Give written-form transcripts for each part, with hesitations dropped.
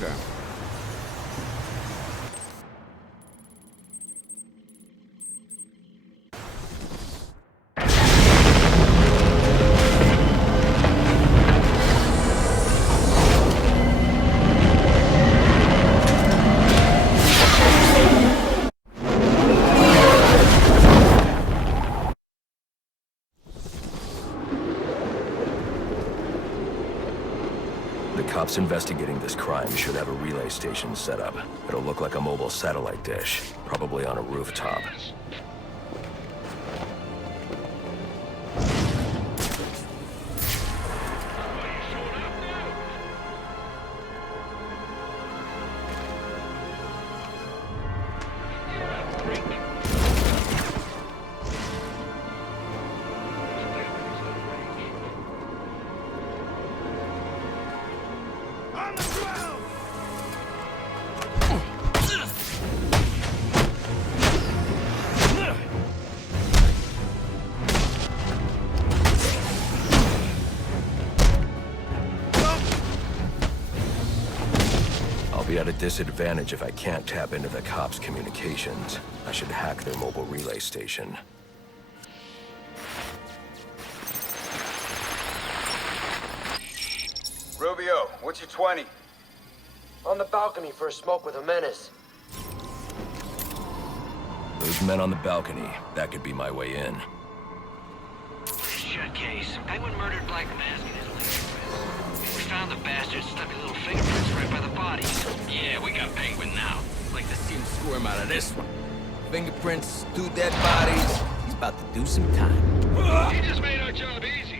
Arkham. The cops investigating this crime should have a relay station set up. It'll look like a mobile satellite dish, probably on a rooftop. I'll be at a disadvantage if I can't tap into the cops' communications. I should hack their mobile relay station. Rubio, what's your 20? On the balcony for a smoke with a menace. Those men on the balcony, that could be my way in. Shut case. Penguin murdered Black Mask in his laser. We found the bastard stuck his little fingerprints right by the bodies. Yeah, we got Penguin now. Like to see him squirm out of this one. Fingerprints, 2 dead bodies. He's about to do some time. He just made our job easy.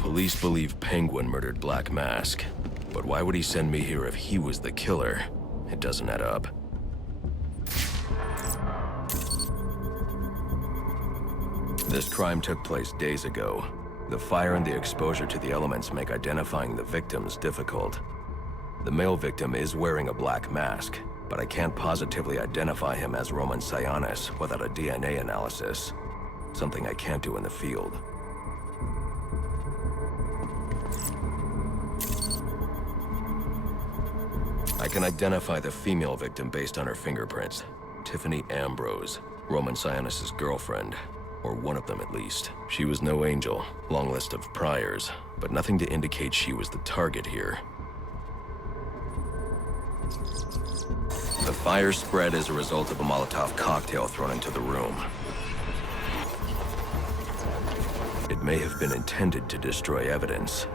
Police believe Penguin murdered Black Mask. But why would he send me here if he was the killer? It doesn't add up. This crime took place days ago. The fire and the exposure to the elements make identifying the victims difficult. The male victim is wearing a black mask, but I can't positively identify him as Roman Sionis without a DNA analysis. Something I can't do in the field. I can identify the female victim based on her fingerprints. Tiffany Ambrose, Roman Sionis' girlfriend. Or one of them at least. She was no angel, long list of priors, but nothing to indicate she was the target here. The fire spread as a result of a Molotov cocktail thrown into the room. It may have been intended to destroy evidence.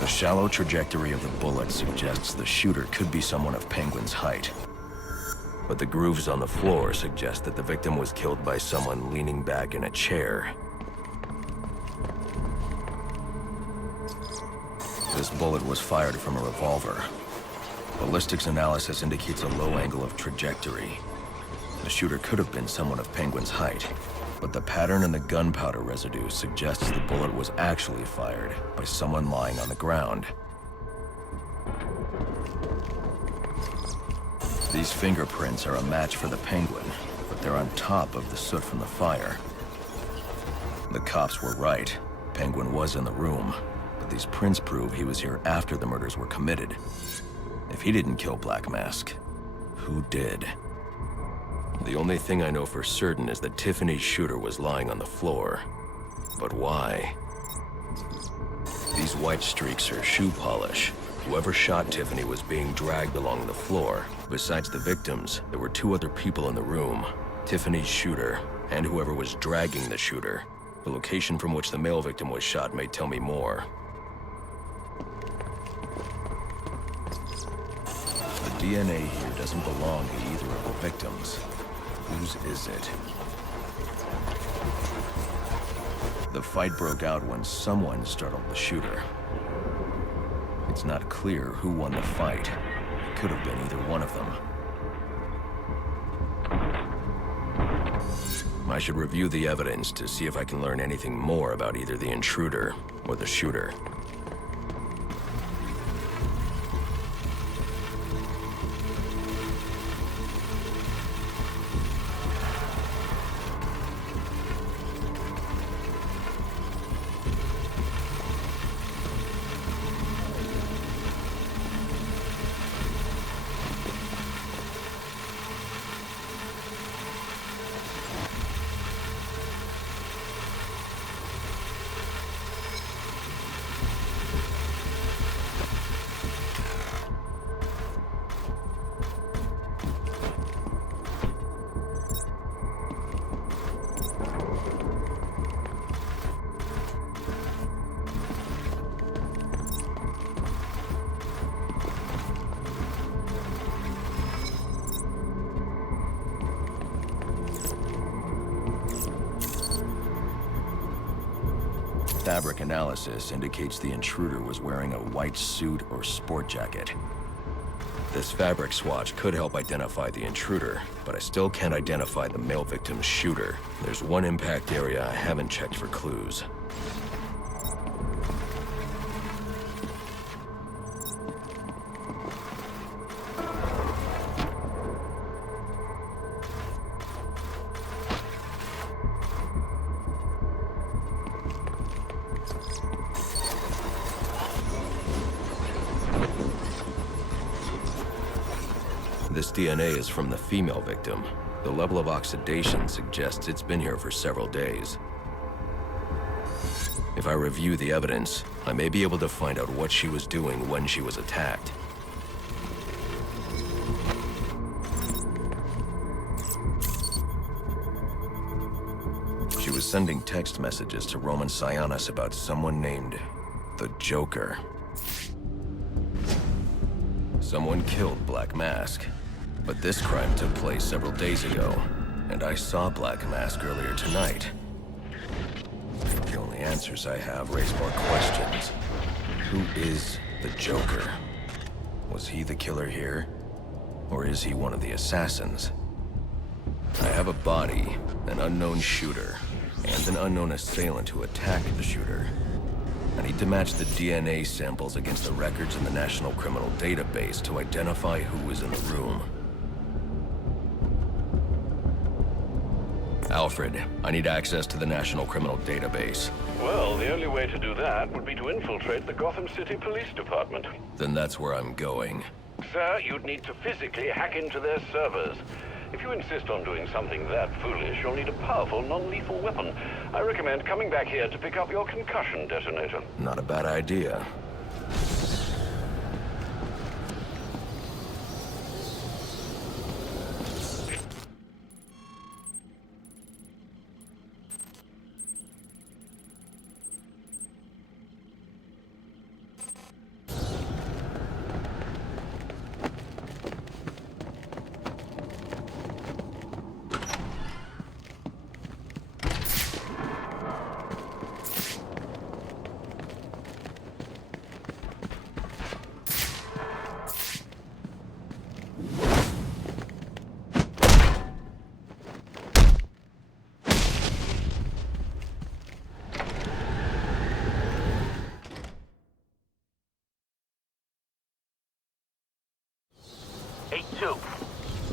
The shallow trajectory of the bullet suggests the shooter could be someone of Penguin's height. But the grooves on the floor suggest that the victim was killed by someone leaning back in a chair. This bullet was fired from a revolver. Ballistics analysis indicates a low angle of trajectory. The shooter could have been someone of Penguin's height. But the pattern in the gunpowder residue suggests the bullet was actually fired by someone lying on the ground. These fingerprints are a match for the Penguin, but they're on top of the soot from the fire. The cops were right. Penguin was in the room, but these prints prove he was here after the murders were committed. If he didn't kill Black Mask, who did? The only thing I know for certain is that Tiffany's shooter was lying on the floor. But why? These white streaks are shoe polish. Whoever shot Tiffany was being dragged along the floor. Besides the victims, there were two other people in the room. Tiffany's shooter, and whoever was dragging the shooter. The location from which the male victim was shot may tell me more. The DNA here doesn't belong to either of the victims. Whose is it? The fight broke out when someone startled the shooter. It's not clear who won the fight. It could have been either one of them. I should review the evidence to see if I can learn anything more about either the intruder or the shooter. Fabric analysis indicates the intruder was wearing a white suit or sport jacket. This fabric swatch could help identify the intruder, but I still can't identify the male victim's shooter. There's one impact area I haven't checked for clues. This DNA is from the female victim. The level of oxidation suggests it's been here for several days. If I review the evidence, I may be able to find out what she was doing when she was attacked. She was sending text messages to Roman Sionis about someone named the Joker. Someone killed Black Mask. But this crime took place several days ago, and I saw Black Mask earlier tonight. The only answers I have raise more questions. Who is the Joker? Was he the killer here? Or is he one of the assassins? I have a body, an unknown shooter, and an unknown assailant who attacked the shooter. I need to match the DNA samples against the records in the National Criminal Database to identify who was in the room. Alfred, I need access to the National Criminal Database. Well, the only way to do that would be to infiltrate the Gotham City Police Department. Then that's where I'm going. Sir, you'd need to physically hack into their servers. If you insist on doing something that foolish, you'll need a powerful, non-lethal weapon. I recommend coming back here to pick up your concussion detonator. Not a bad idea.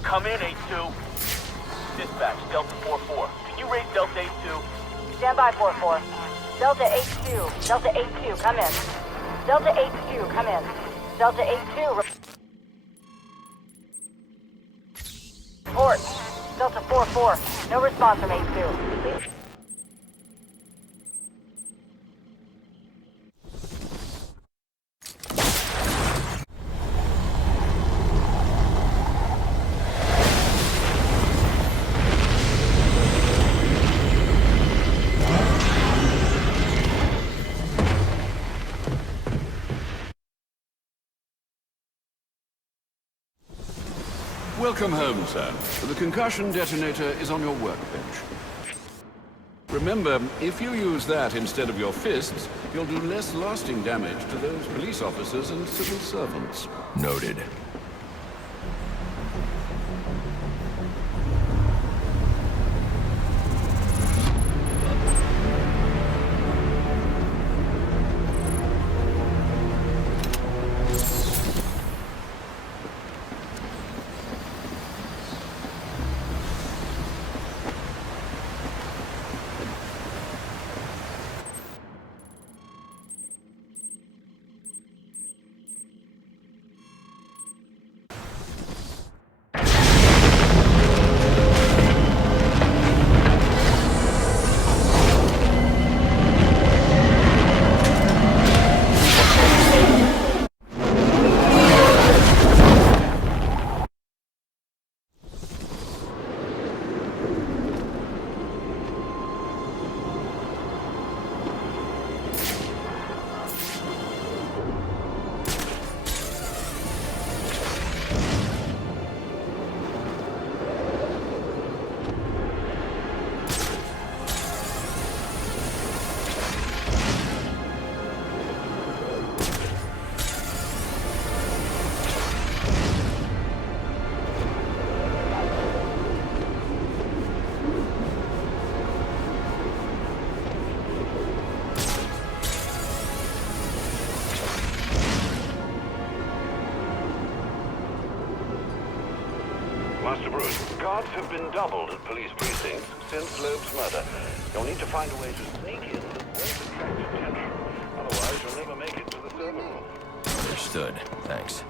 Come in, 8-2. Dispatch, Delta 4-4. Can you raise Delta 8-2? Stand by, 4-4. Delta 8-2. Delta 8-2, come in. Delta 8-2, come in. Delta 8-2, report. Delta 4-4. No response from 8-2. Please. Welcome home, sir. The concussion detonator is on your workbench. Remember, if you use that instead of your fists, you'll do less lasting damage to those police officers and civil servants. Noted. Master Bruce, guards have been doubled at police precincts since Loeb's murder. You'll need to find a way to sneak in that won't attract attention. Otherwise, you'll never make it to the server room. Understood. Thanks.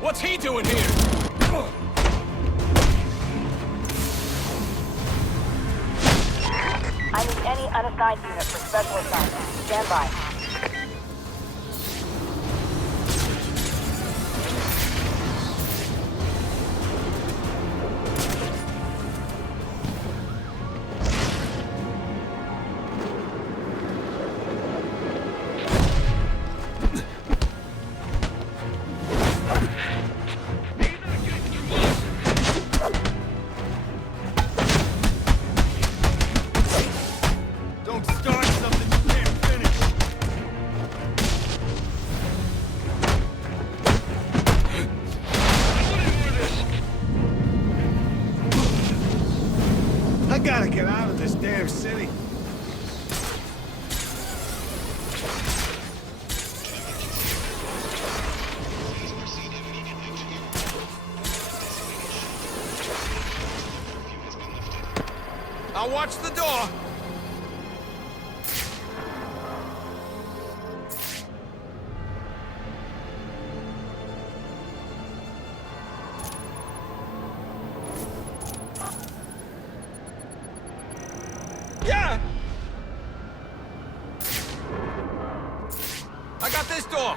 What's he doing here? I need any unassigned unit for special assignment. Stand by. Don't start something you can't finish. I gotta get out of this damn city. I'll watch the door. Yeah! I got this door.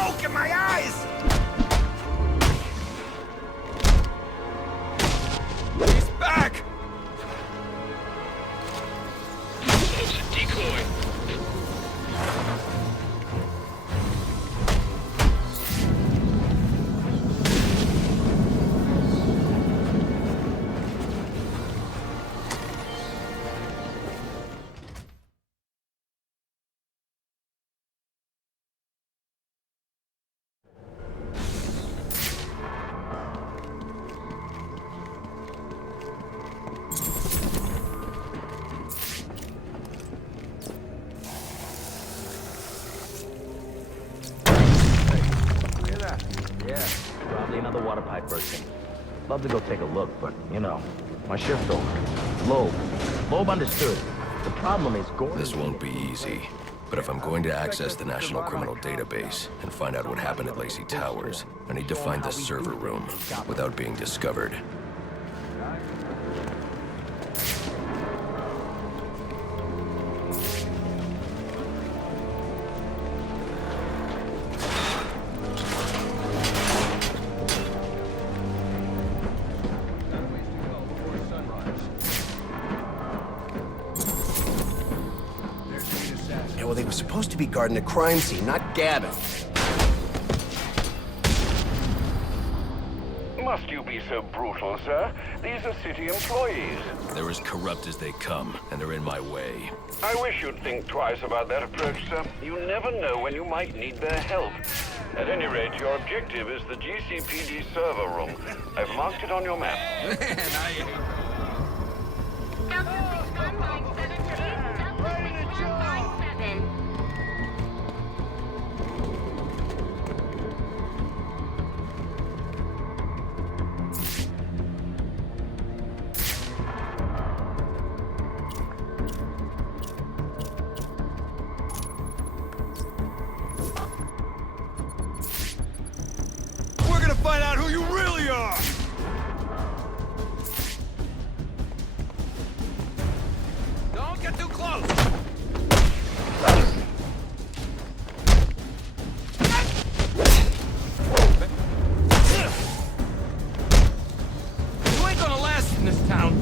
smoke in my eyes! He's back! It's a decoy. Yeah, probably another water pipe bursting. Love to go take a look, but, you know, my shift's over. Loeb understood. The problem is Gordon... This won't be easy. But if I'm going to access the National Criminal Database and find out what happened at Lacey Towers, I need to find the server room without being discovered. Yeah, well, they were supposed to be guarding the crime scene, not gabbing. Must you be so brutal, sir? These are city employees. They're as corrupt as they come, and they're in my way. I wish you'd think twice about that approach, sir. You never know when you might need their help. At any rate, your objective is the GCPD server room. I've marked it on your map. We're gonna find out who you really are! Don't get too close! You ain't gonna last in this town.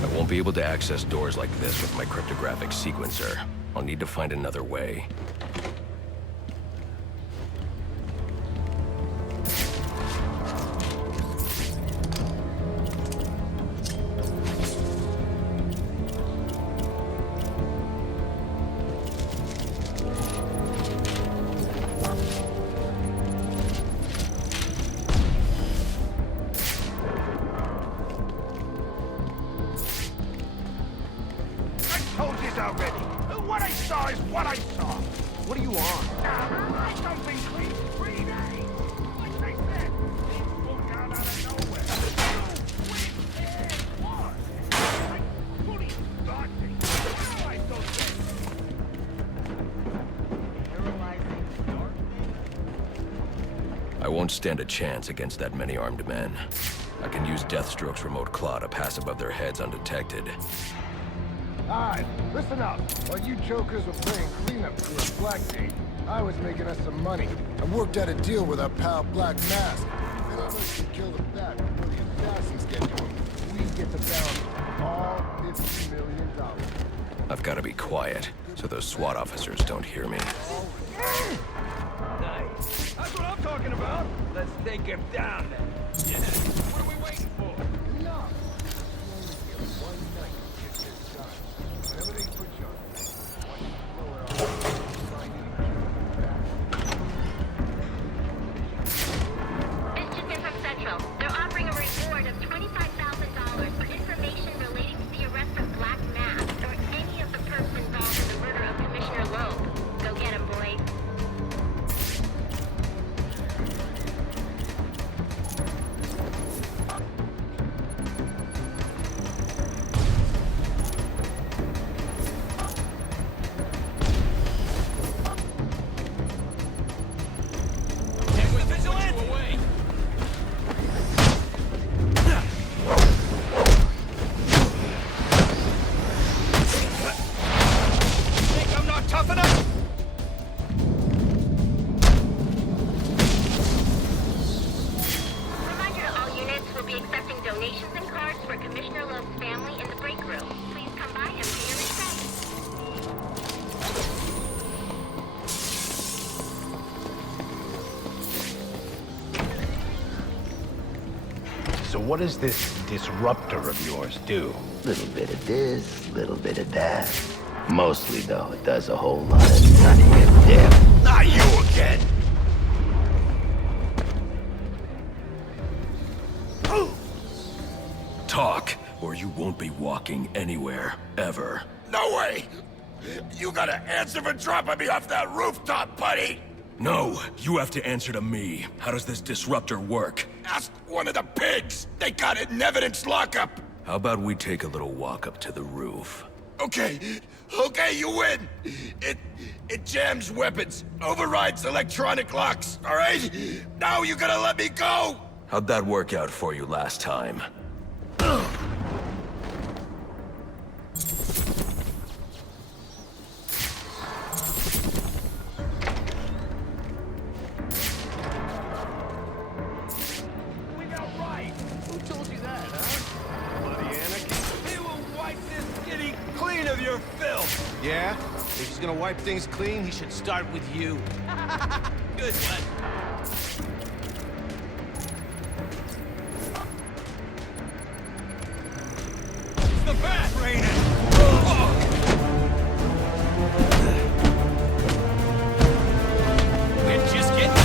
I won't be able to access doors like this with my cryptographic sequencer. I'll need to find another way. I told you already. What I saw is what I saw. What are you on? Something clean 3 days. Like they said, things will down out of nowhere. You win and one. Like Tony Starkey. Why am I so sick? I won't stand a chance against that many armed men. I can use Deathstroke's remote claw to pass above their heads undetected. Alright, listen up. While you jokers were playing cleanup for a black date, I was making us some money. I worked out a deal with our pal Black Mask. And I'm going to kill the bat before the assassins get to him. We get to balance all $50 million. I've got to be quiet, so those SWAT officers don't hear me. Nice. That's what I'm talking about. Let's take him down then. Yeah. What are we waiting for? Enough! You only get one night to get this done. Whenever they put you on, once you blow it off, try getting you back. Michigan from Central. They're offering a reward of $25,000 for information relating to the arrest of Black Mask or any of the persons involved in what does this disruptor of yours do? Little bit of this, little bit of that. Mostly, though, it does a whole lot of none of your damn. Not you again! Talk, or you won't be walking anywhere, ever. No way! You gotta answer for dropping me off that rooftop, buddy! No, you have to answer to me. How does this disruptor work? Ask one of the pigs! They got it in evidence lockup! How about we take a little walk up to the roof? Okay, you win! It jams weapons, overrides electronic locks, alright? Now you gotta let me go! How'd that work out for you last time? Yeah? If he's gonna wipe things clean, he should start with you. Good one. It's the bat! We're just getting...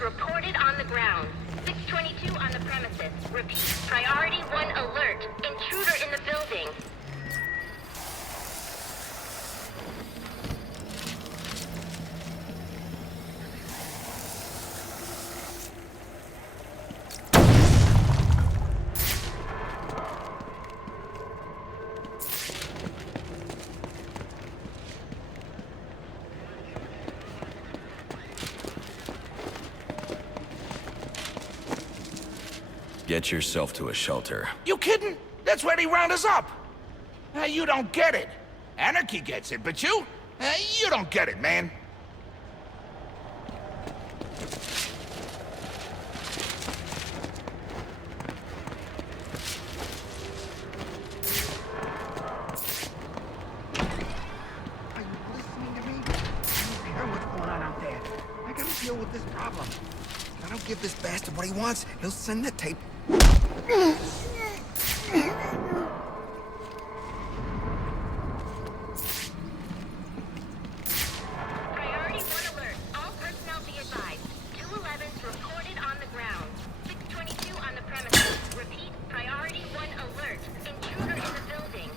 Reported on the ground. 622 on the premises. Repeat. Priority 1 alert. Intruder in the building. Get yourself to a shelter. You kidding? That's where they round us up. You don't get it. Anarchy gets it, but you don't get it, man. Are you listening to me? I don't care what's going on out there. I gotta deal with this problem. If I don't give this bastard what he wants, he'll send the tape. Priority 1 alert. All personnel be advised. 211's reported on the ground. 622 on the premises. Repeat. Priority 1 alert. Intruder in the building.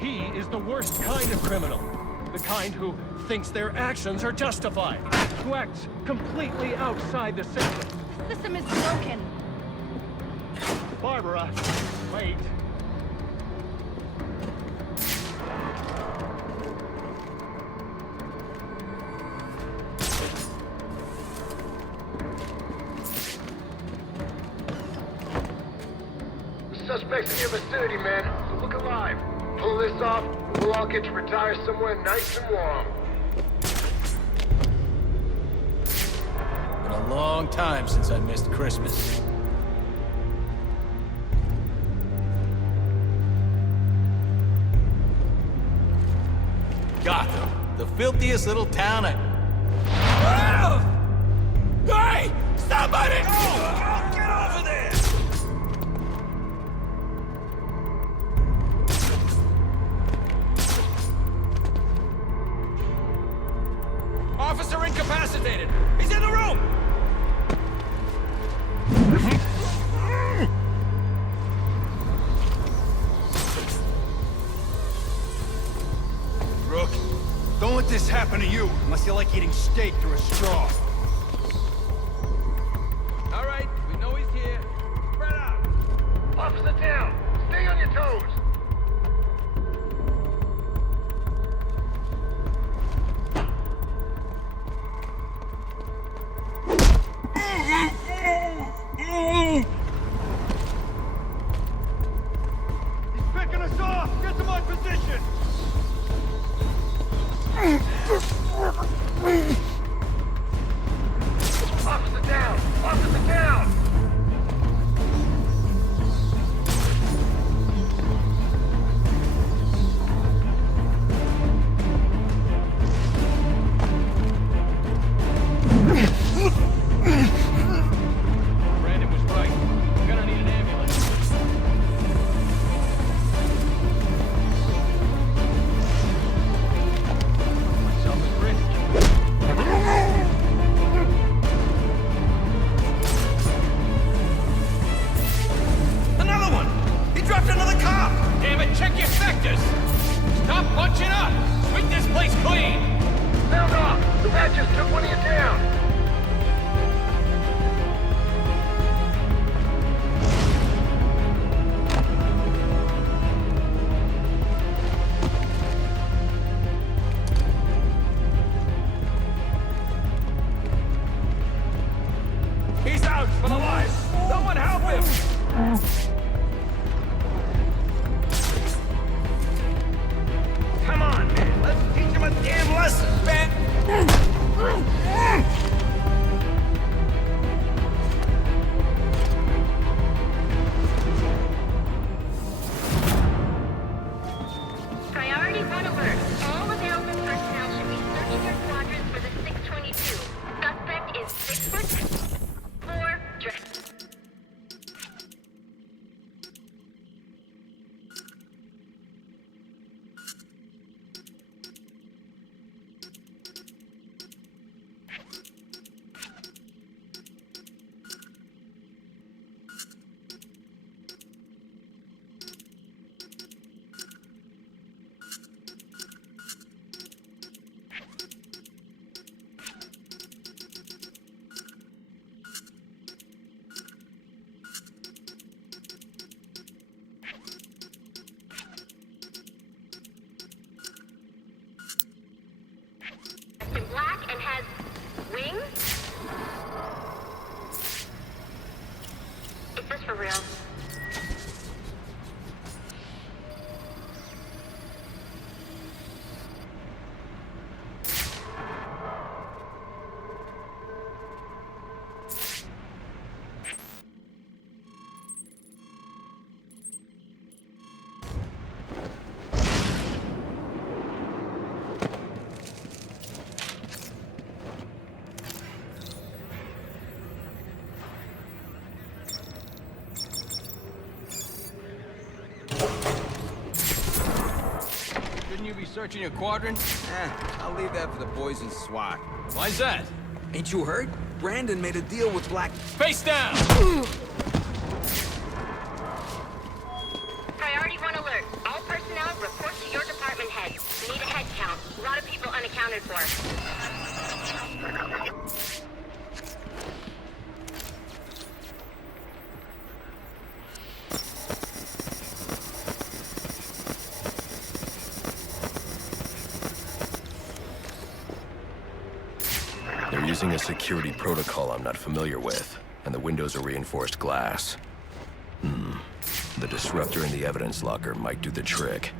He is the worst kind of criminal. The kind who thinks their actions are justified. Who acts completely outside the system. The system is broken. Barbara, wait. Suspects in your vicinity, man. So look alive. Pull this off, and we'll all get to retire somewhere nice and warm. Been a long time since I missed Christmas. Gotham, the filthiest little town I... Hey! Somebody! Oh, get over there! Officer incapacitated! He's in the room! this happen to you, unless you like eating steak through a straw. All right, we know he's here. Spread out! Officer down! Stay on your toes! He's picking us off! Get to my position! Officer down! Officer down! Brandon was right. We're gonna need an ambulance. Myself at risk. Another one! He dropped another cop! Damn it, check your sectors! Stop bunching up! Sweep this place clean! Sound off! The Badgers took one of you down! He's out, but alive! Someone help him! Come on, man. Let's teach him a damn lesson, man. Priority 1 alert. All available personnel should be searching your quadrants for the 622. Suspect is 6'4", dressed. In black and has wings? Is this for real? Shouldn't you be searching your quadrant? I'll leave that for the boys in SWAT. Why's that? Ain't you heard? Brandon made a deal with Black... Face down! Priority 1 alert. All personnel report to your department head. We need a head count. A lot of people unaccounted for. They're using a security protocol I'm not familiar with, and the windows are reinforced glass. The disruptor in the evidence locker might do the trick.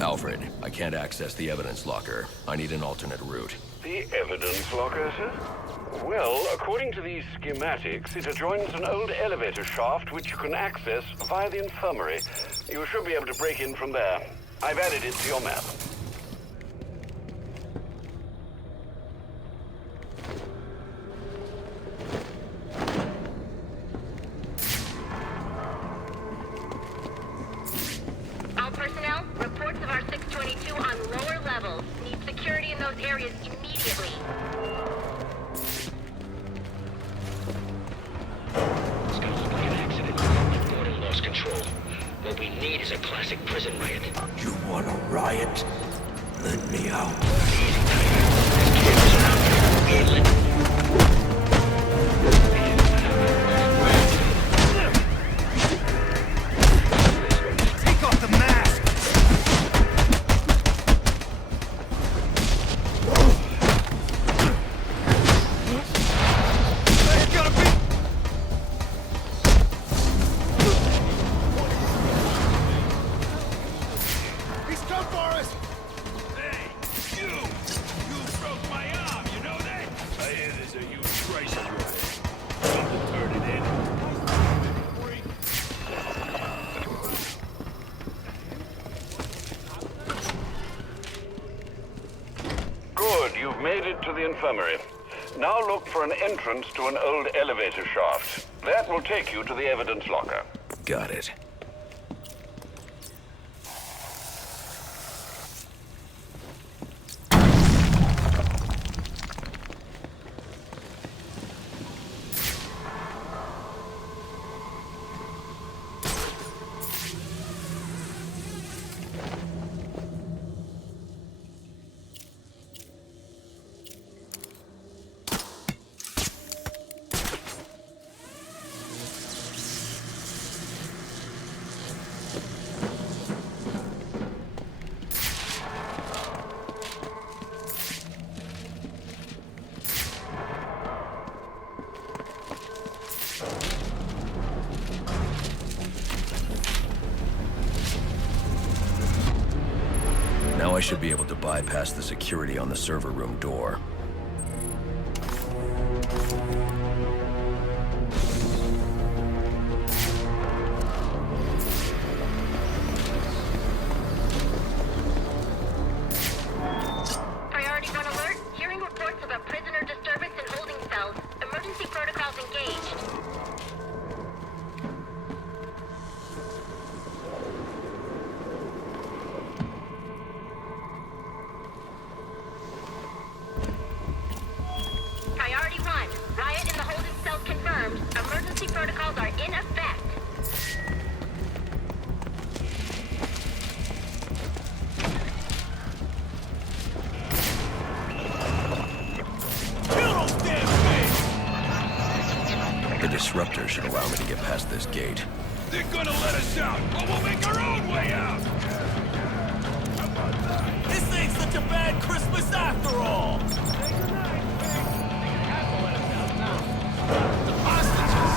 Alfred, I can't access the evidence locker. I need an alternate route. The evidence locker, sir? Well, according to these schematics, it adjoins an old elevator shaft which you can access via the infirmary. You should be able to break in from there. I've added it to your map. areas immediately. It's gonna look like an accident. Gordon lost control. What we need is a classic prison riot. You want a riot? Let me out. Easy, Tiger. There's cameras around here. We ain't letting... Take off the mask! There's gotta be... He's come for us! Hey, you! You broke my arm, you know that? I hear there's a huge price on your head. Come to turn it in. Good, you've made it to the infirmary. Now look for an entrance to an old elevator shaft. That will take you to the evidence locker. Got it. Now I should be able to bypass the security on the server room door. Priority 1 alert. Hearing reports of a prisoner disturbance in holding cells. Emergency protocols engaged. Priority 1. Riot in the holding cells confirmed. Emergency protocols are in effect. Kill those damn things! The disruptor should allow me to get past this gate. They're gonna let us out, but we'll make our own way out! This ain't such a bad Christmas after all! The hostages!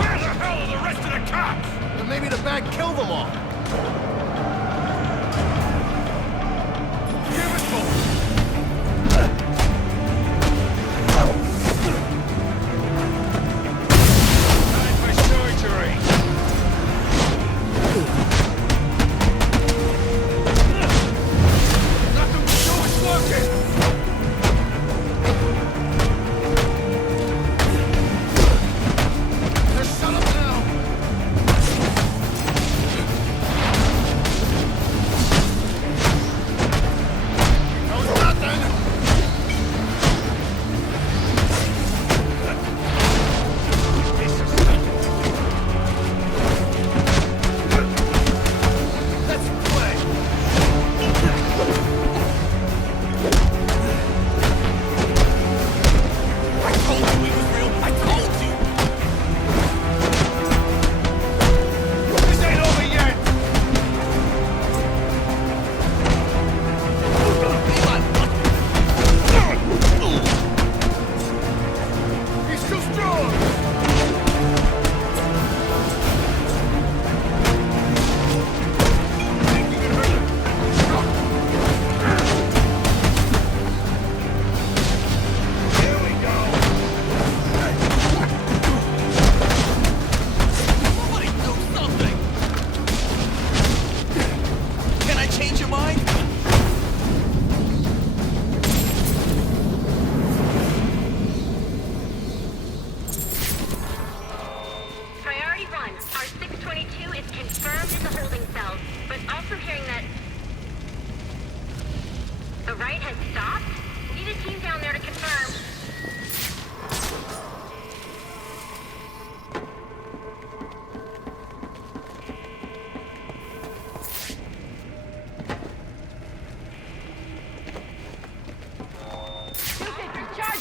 Where the hell are the rest of the cops? Then maybe the bag killed them all! Give it to them! Time for surgery!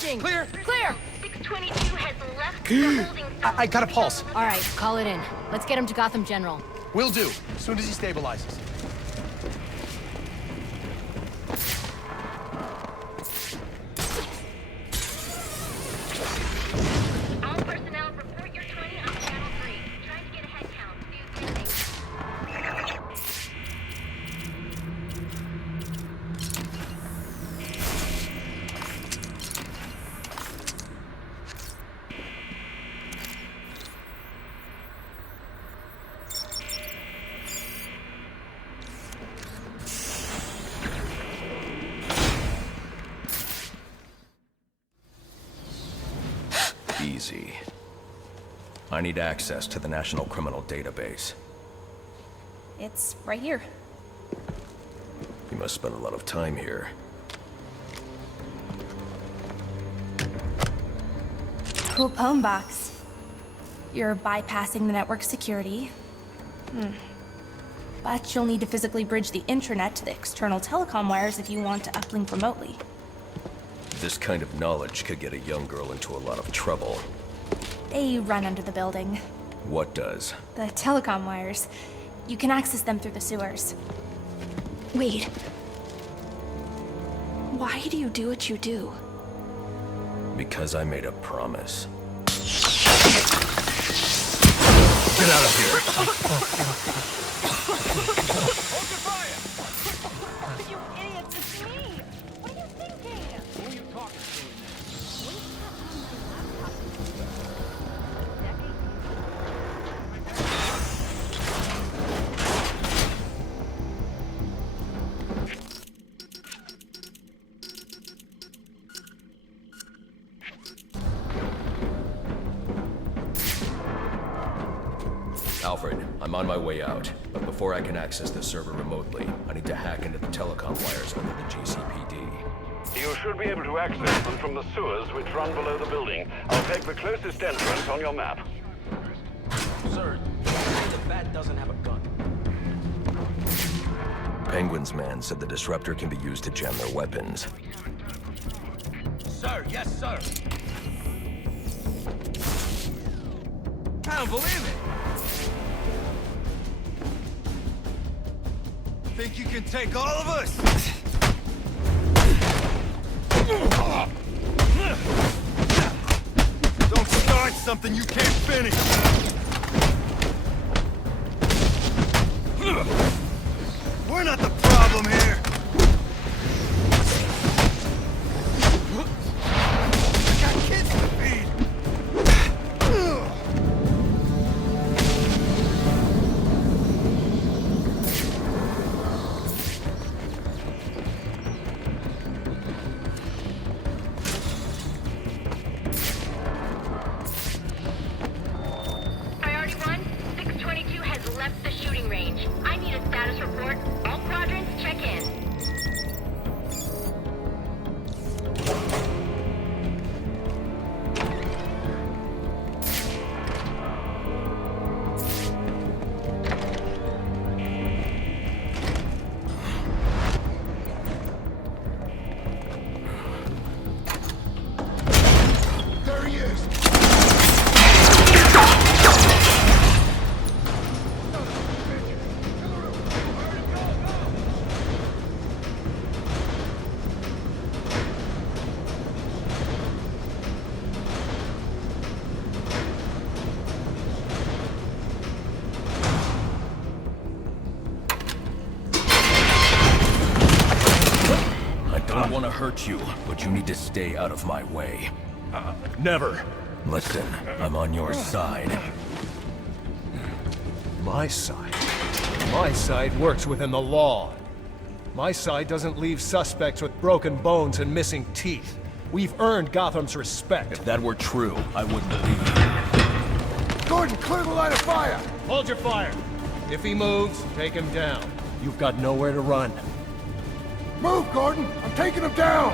Searching! Clear! Clear! 622 has left the holding cell. I got a pulse. All right, call it in. Let's get him to Gotham General. Will do, as soon as he stabilizes. All personnel report your 20 on Channel 3. Trying to get a head count. View pending. Easy. I need access to the National Criminal Database. It's right here. You must spend a lot of time here. Cool poem box. You're bypassing the network security. But you'll need to physically bridge the intranet to the external telecom wires if you want to uplink remotely. This kind of knowledge could get a young girl into a lot of trouble. They run under the building. What does? The telecom wires. You can access them through the sewers. Wait. Why do you do what you do? Because I made a promise. Get out of here! Hold your fire! You idiots, it's me! What are you thinking? Who are you talking to? Alfred, I'm on my way out, but before I can access the server remotely, I need to hack into the telecom wires under the GCPD. You should be able to access them from the sewers which run below the building. I'll take the closest entrance on your map. Sir, the bat doesn't have a gun. Penguin's man said the disruptor can be used to jam their weapons. Sir, yes, sir. I don't believe it. Think you can take all of us? Don't start something you can't finish! We're not the problem here! I got kids to feed! Priority 1, 622 has left the shooting range. I need a status report. All quadrants, check in. There he is! I don't want to hurt you, but you need to stay out of my way. Never. Listen, I'm on your side. My side? My side works within the law. My side doesn't leave suspects with broken bones and missing teeth. We've earned Gotham's respect. If that were true, I wouldn't leave you. Gordon, clear the line of fire! Hold your fire. If he moves, take him down. You've got nowhere to run. Move, Gordon! I'm taking him down!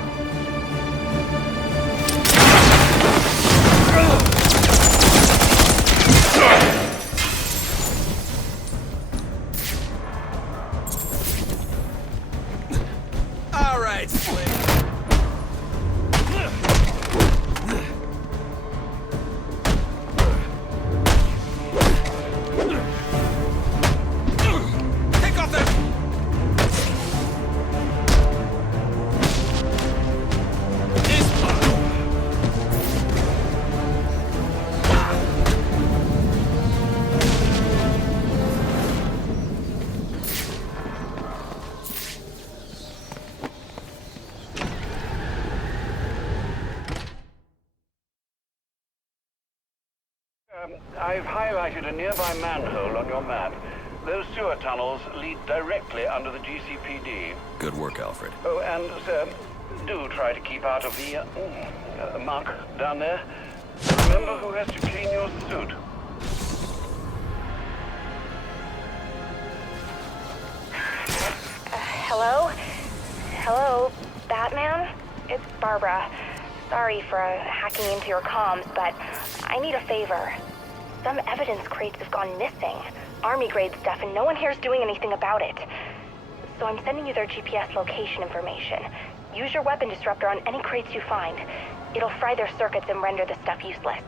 All right, Slick. I've highlighted a nearby manhole on your map. Those sewer tunnels lead directly under the GCPD. Good work, Alfred. Oh, and, sir, do try to keep out of the, muck down there. Remember who has to clean your suit. Hello? Hello, Batman? It's Barbara. Sorry for hacking into your comms, but I need a favor. Some evidence crates have gone missing. Army-grade stuff, and no one here is doing anything about it. So I'm sending you their GPS location information. Use your weapon disruptor on any crates you find. It'll fry their circuits and render the stuff useless.